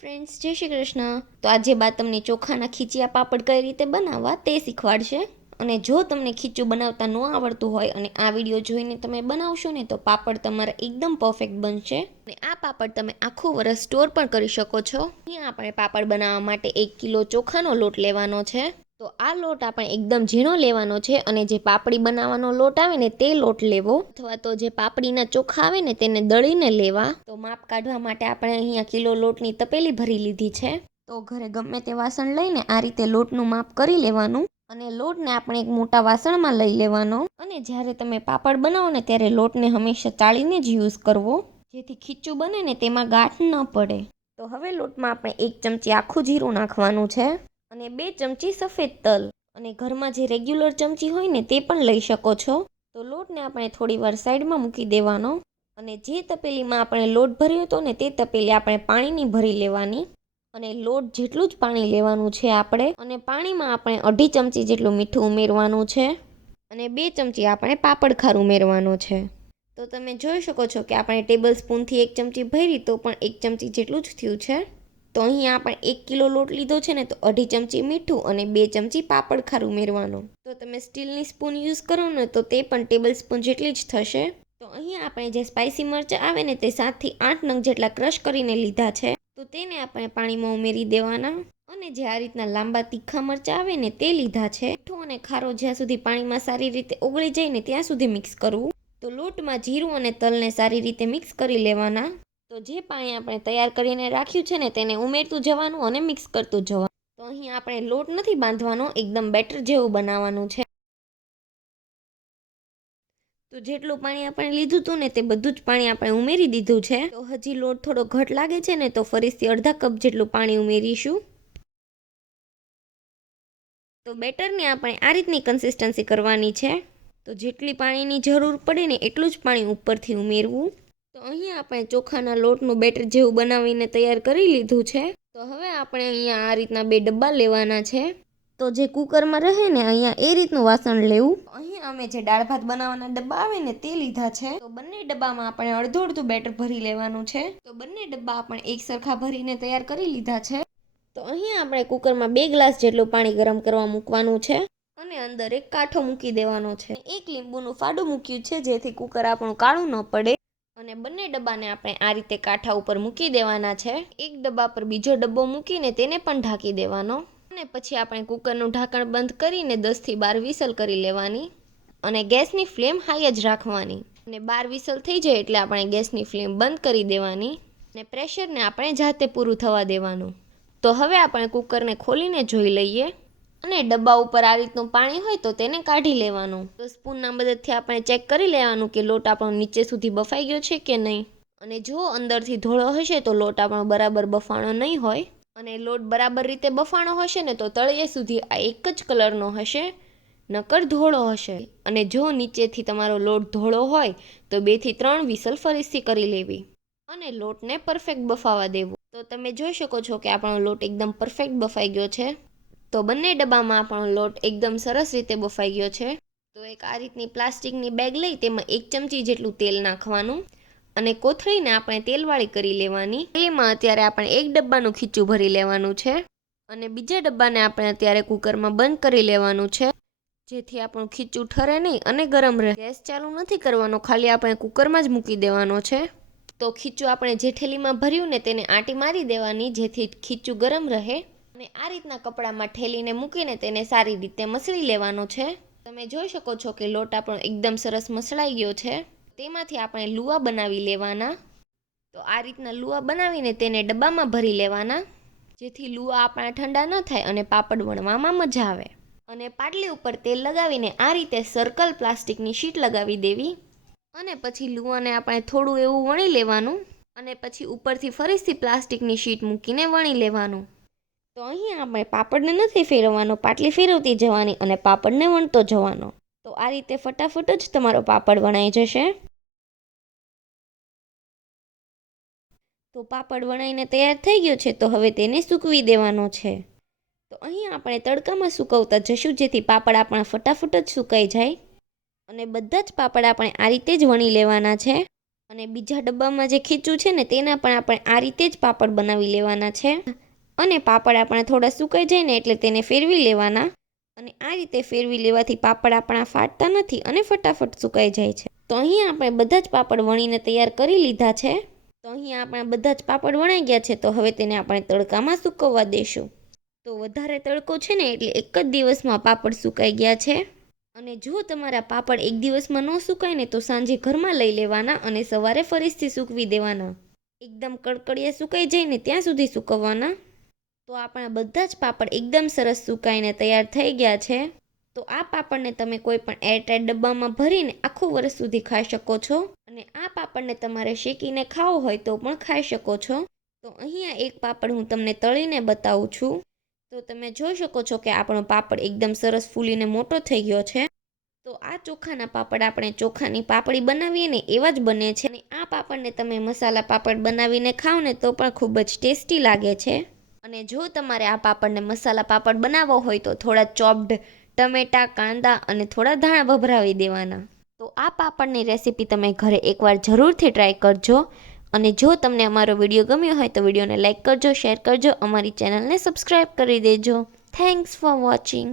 Friends, જય શ્રી કૃષ્ણ. તો આજે બા તમને ચોખાના ખીચિયા પાપડ કઈ રીતે બનાવવા તે શીખવાડશે. અને જો તમને ખીચું બનાવતા ન આવડતું હોય અને આ વિડીયો જોઈને તમે બનાવશો ને તો પાપડ તમારા એકદમ પરફેક્ટ બનશે. અને આ પાપડ તમે આખું વર્ષ સ્ટોર પણ કરી શકો છો. અહીંયા આપણે પાપડ બનાવવા માટે 1 કિલો ચોખાનો લોટ લેવાનો છે. તો આ લોટ આપણે એકદમ ઝીણો લેવાનો છે અને જે પાપડી બનાવવાનો લોટ આવે ને તે લોટ લેવો, અથવા તો જે પાપડીના ચોખા આવે ને તેને દળીને લેવા. તો માપ કાઢવા માટે આપણે અહીંયા કિલો લોટની તપેલી ભરી લીધી છે. તો ઘરે ગમે તે વાસણ લઈને આ રીતે લોટનું માપ કરી લેવાનું અને લોટને આપણે એક મોટા વાસણમાં લઈ લેવાનો. અને જ્યારે તમે પાપડ બનાવો ને ત્યારે લોટને હંમેશા ચાળીને જ યુઝ કરવો, જેથી ખીચું બને ને તેમાં ગાંઠ ન પડે. તો હવે લોટમાં આપણે 1 ચમચી આખું જીરું નાખવાનું છે અને 2 ચમચી સફેદ તલ, અને ઘરમાં જે રેગ્યુલર ચમચી હોય ને તે પણ લઈ શકો છો. તો લોટને આપણે થોડી વાર સાઈડમાં મૂકી દેવાનો અને જે તપેલીમાં આપણે લોટ ભર્યો હતો ને તે તપેલી આપણે પાણીની ભરી લેવાની. અને લોટ જેટલું જ પાણી લેવાનું છે આપણે. અને પાણીમાં આપણે 1/2 ચમચી જેટલું મીઠું ઉમેરવાનું છે અને 2 ચમચી આપણે પાપડ ખાર ઉમેરવાનું છે. તો તમે જોઈ શકો છો કે આપણે ટેબલ સ્પૂનથી 1 ચમચી ભરી તો પણ 1 ચમચી જેટલું જ થયું છે. તો અહીંયા આપણે 1 કિલો લોટ લીધો છે ને તો 1/2 ચમચી મીઠું અને 2 ચમચી પાપડ ખાર ઉમેરવાનું. તો તમે સ્ટીલની સ્પૂન યુઝ કરો ને તો તે પણ ટેબલ સ્પૂન જેટલી જ થશે. તો અહીંયા આપણે જે સ્પાઇસી મરચાં આવે ને તે 7 થી 8 નંગ જેટલા ક્રશ કરીને લીધા છે. તો તેને આપણે પાણીમાં ઉમેરી દેવાના. અને જે આ રીતના લાંબા તીખા મરચાં આવે ને તે લીધા છે. મીઠું અને ખારો જ્યાં સુધી પાણીમાં સારી રીતે ઓગળી જાય ને ત્યાં સુધી મિક્સ કરવું. તો લોટમાં જીરું અને તલને સારી રીતે મિક્સ કરી લેવાના. તો જે પાણી આપણે તૈયાર કરીને રાખ્યું છે ને તેને ઉમેરતું જવાનું અને મિક્સ કરતું જવાનું. તો અહીં આપણે લોટ નથી બાંધવાનો, એકદમ બેટર જેવું બનાવવાનું છે. તો જેટલું પાણી આપણે લીધું હતું ને તે બધું જ પાણી આપણે ઉમેરી દીધું છે. તો હજી લોટ થોડો ઘટ લાગે છે ને તો ફરીથી અડધા કપ જેટલું પાણી ઉમેરીશું. તો બેટરની આપણે આ રીતની કન્સિસ્ટન્સી કરવાની છે. તો જેટલી પાણીની જરૂર પડે ને એટલું જ પાણી ઉપરથી ઉમેરવું. તો અહીં આપણે ચોખાના લોટનું બેટર જેવું બનાવીને તૈયાર કરી લીધું છે. તો હવે આપણે અહીંયા આ રીતના 2 ડબ્બા લેવાના છે. તો જે કુકરમાં રહે ને અહીંયા એ રીતનું વાસણ લેવું. અહીં અમે જે દાળ ભાત બનાવવાના ડબ્બા આવે ને તે લીધા છે. તો બંને ડબ્બામાં આપણે અડધું બેટર ભરી લેવાનું છે. તો બંને ડબ્બા આપણે એક સરખા ભરીને તૈયાર કરી લીધા છે. તો અહીં આપણે કુકરમાં 2 ગ્લાસ જેટલું પાણી ગરમ કરવા મૂકવાનું છે અને અંદર એક કાંઠો મૂકી દેવાનો છે. 1 લીંબુનું ફાડું મૂક્યું છે જેથી કુકર આપણું કાળું ન પડે. અને બંને ડબ્બાને આપણે આ રીતે કાંઠા ઉપર મૂકી દેવાના છે. એક ડબ્બા પર બીજો ડબ્બો મૂકીને તેને પણ ઢાંકી દેવાનો. અને પછી આપણે કુકરનું ઢાંકણ બંધ કરીને 10 થી 12 વિસલ કરી લેવાની. અને ગેસની ફ્લેમ હાઈ જ રાખવાની. અને 12 વિસલ થઈ જાય એટલે આપણે ગેસની ફ્લેમ બંધ કરી દેવાની અને પ્રેશરને આપણે જાતે પૂરું થવા દેવાનું. તો હવે આપણે કુકરને ખોલીને જોઈ લઈએ. અને ડબ્બા ઉપર આ રીતનું પાણી હોય તો તેને કાઢી લેવાનું. તો સ્પૂનના મદદથી આપણે ચેક કરી લેવાનું કે લોટ આપણો નીચે સુધી બફાઈ ગયો છે કે નહીં. અને જો અંદરથી ધોળો હશે તો લોટ આપણો બરાબર બફાણો નહીં હોય. અને લોટ બરાબર રીતે બફાણો હશે ને તો તળિયે સુધી આ એક જ કલરનો હશે, નકર ધોળો હશે. અને જો નીચેથી તમારો લોટ ધોળો હોય તો 2 થી 3 વિસલ ફરીથી કરી લેવી અને લોટને પરફેક્ટ બફાવા દેવો. તો તમે જોઈ શકો છો કે આપણો લોટ એકદમ પરફેક્ટ બફાઈ ગયો છે. તો બંને ડબ્બામાં આપણો લોટ એકદમ સરસ રીતે બફાઈ ગયો છે. તો એક આ રીતની પ્લાસ્ટિકની બેગ લઈ તેમાં 1 ચમચી જેટલું તેલ નાખવાનું અને કોથળીને આપણે તેલવાળી કરી લેવાની. તેમાં અત્યારે આપણે 1 ડબ્બાનું ખીચું ભરી લેવાનું છે અને બીજા ડબ્બાને આપણે અત્યારે કુકરમાં બંધ કરી લેવાનું છે, જેથી આપણું ખીચું ઠરે નહીં અને ગરમ રહે. ગેસ ચાલુ નથી કરવાનો, ખાલી આપણે કુકરમાં જ મૂકી દેવાનો છે. તો ખીચું આપણે જે ઠેલીમાં ભર્યું ને તેને આંટી મારી દેવાની જેથી ખીચું ગરમ રહે. અને આ રીતના કપડામાં ઠેલીને મૂકીને તેને સારી રીતે મસળી લેવાનો છે. તમે જોઈ શકો છો કે લોટ આપણો એકદમ સરસ મસળાઈ ગયો છે. તેમાંથી આપણે લુવા બનાવી લેવાના. તો આ રીતના લુવા બનાવીને તેને ડબ્બામાં ભરી લેવાના, જેથી લુવા આપણા ઠંડા ન થાય અને પાપડ વણવામાં મજા આવે. અને પાટલી ઉપર તેલ લગાવીને આ રીતે સર્કલ પ્લાસ્ટિકની શીટ લગાવી દેવી. અને પછી લુવાને આપણે થોડું એવું વણી લેવાનું અને પછી ઉપરથી ફરીથી પ્લાસ્ટિકની શીટ મૂકીને વણી લેવાનું. તો અહીં આપણે પાપડને નથી ફેરવવાનો, પાટલી ફેરવતી જવાની અને પાપડને વણતો જવાનો. તો આ રીતે ફટાફટ જ તમારો પાપડ વણાઈ જશે. તો પાપડ વણાઈને તૈયાર થઈ ગયો છે. તો હવે તેને સૂકવી દેવાનો છે. તો અહીં આપણે તડકામાં સૂકવતા જશું જેથી પાપડ આપણા ફટાફટ જ સુકાઈ જાય. અને બધા જ પાપડ આપણે આ રીતે જ વણી લેવાના છે. અને બીજા ડબ્બામાં જે ખીચું છે ને તેના પણ આપણે આ રીતે જ પાપડ બનાવી લેવાના છે અને પાપડ આપણા થોડા સુકાઈ જાય ને એટલે તેને ફેરવી લેવાના અને આ રીતે ફેરવી લેવાથી પાપડ આપણા ફાટતા નથી અને ફટાફટ સુકાઈ જાય છે। તો અહીં આપણે બધા જ પાપડ વણીને તૈયાર કરી લીધા છે। તો અહીં આપણા બધા જ પાપડ વણાઈ ગયા છે। તો હવે તેને આપણે તડકામાં સૂકવવા દેશું। તો વધારે તડકો છે ને એટલે એક જ દિવસમાં પાપડ સુકાઈ ગયા છે। અને જો તમારા પાપડ એક દિવસમાં ન સુકાય ને તો સાંજે ઘરમાં લઈ લેવાના અને સવારે ફરીથી સૂકવી દેવાના। એકદમ કડકડિયા સુકાઈ જાય ને ત્યાં સુધી સૂકવવાના। તો આપણા બધા જ પાપડ એકદમ સરસ સુકાઈને તૈયાર થઈ ગયા છે। તો આ પાપડને તમે કોઈ પણ એરટાઈટ ડબ્બામાં ભરીને આખું વર્ષ સુધી ખાઈ શકો છો અને આ પાપડને તમારે શેકીને ખાવો હોય તો પણ ખાઈ શકો છો। તો અહીંયા એક પાપડ હું તમને તળીને બતાવું છું। તો તમે જોઈ શકો છો કે આપણો પાપડ એકદમ સરસ ફૂલીને મોટો થઈ ગયો છે। તો આ ચોખાના પાપડ આપણે ચોખાની પાપડી બનાવીએ ને એવા જ બને છે અને આ પાપડને તમે મસાલા પાપડ બનાવીને ખાઓ ને તો પણ ખૂબ જ ટેસ્ટી લાગે છે। અને જો તમારે આ પાપડને મસાલા પાપડ બનાવવો હોય તો થોડા ચોપ્ડ ટમેટા, કાંદા અને થોડા ધાણા ભભરાવી દેવાના। તો આ પાપડની રેસીપી તમે ઘરે એકવાર જરૂરથી ટ્રાય કરજો અને જો તમને અમારો વિડીયો ગમ્યો હોય તો વિડીયોને લાઇક કરજો, શેર કરજો, અમારી ચેનલને સબસ્ક્રાઈબ કરી દેજો। Thanks for watching.